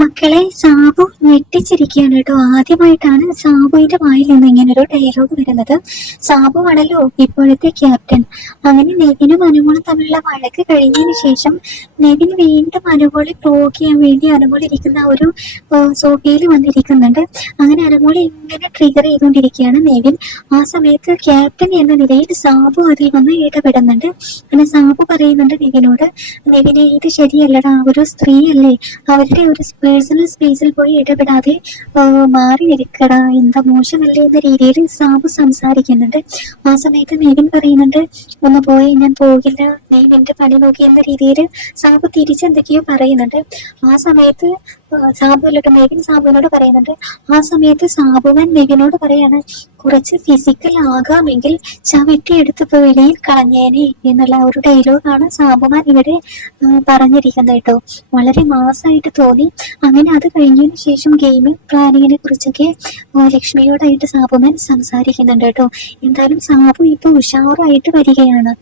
മക്കളെ സാബു ഞെട്ടിച്ചിരിക്കുകയാണ് കേട്ടോ. ആദ്യമായിട്ടാണ് സാബുവിന്റെ വായിൽ നിന്ന് ഇങ്ങനെ ഒരു ഡയലോഗ് വരുന്നത്. സാബു ആണല്ലോ ഇപ്പോഴത്തെ ക്യാപ്റ്റൻ അങ്ങനെ നെവിനും അനുമോളും തമ്മിലുള്ള വഴക്ക് കഴിഞ്ഞതിന് ശേഷം നെവിൻ വീണ്ടും അനുമോളെ പ്രൂവ് ചെയ്യാൻ വേണ്ടി അനുമോൾ ഇരിക്കുന്ന ഒരു സോഫയിൽ വന്നിരിക്കുന്നുണ്ട്. അങ്ങനെ അനുമോൾ ഇങ്ങനെ ട്രിഗർ ചെയ്തുകൊണ്ടിരിക്കുകയാണ് നെവിൻ ആ സമയത്ത് ക്യാപ്റ്റൻ എന്ന നിലയിൽ സാബു അതിൽ വന്ന് ഇടപെടുന്നുണ്ട്. അങ്ങനെ സാബു പറയുന്നുണ്ട് നെവിനോട് നെവിനെ ഇത് ശരിയല്ലടാ ഒരു സ്ത്രീയല്ലേ. അവരുടെ ഒരു പേഴ്സണൽ സ്പേസിൽ പോയി ഇടപെടാതെ മാറി നിൽക്കടാ എന്താ മോശമല്ലേ എന്ന രീതിയിൽ സാബു സംസാരിക്കുന്നുണ്ട്. ആ സമയത്ത് നെവിൻ പറയുന്നുണ്ട് ഒന്ന് പോയി ഞാൻ പോകില്ല. നീ എന്റെ പണി നോക്കി എന്ന രീതിയിൽ സാബു തിരിച്ചെന്തൊക്കെയോ പറയുന്നുണ്ട്. ആ സമയത്ത് ആ, സാബു അല്ലോട്ട് നെവിൻ സാബുവിനോട് പറയുന്നുണ്ട് ആ സമയത്ത് സാബുവൻ നെവിനോട് പറയാണ് കുറച്ച് ഫിസിക്കൽ ആകാമെങ്കിൽ ചവിട്ടി എടുത്ത് വെളിയിൽ കളഞ്ഞേനെ എന്നുള്ള ഒരു ഡയലോഗാണ് സാബുമാൻ ഇവിടെ പറഞ്ഞിരിക്കുന്നത് കേട്ടോ. വളരെ മാസമായിട്ട് തോന്നി. അങ്ങനെ അത് കഴിഞ്ഞതിന് ശേഷം ഗെയിമിംഗ് പ്ലാനിങ്ങിനെ കുറിച്ചൊക്കെ ലക്ഷ്മിയോടായിട്ട് സാബുമാൻ സംസാരിക്കുന്നുണ്ട് കേട്ടോ. എന്തായാലും സാബു ഇപ്പൊ ഉഷാറായിട്ട് വരികയാണ്.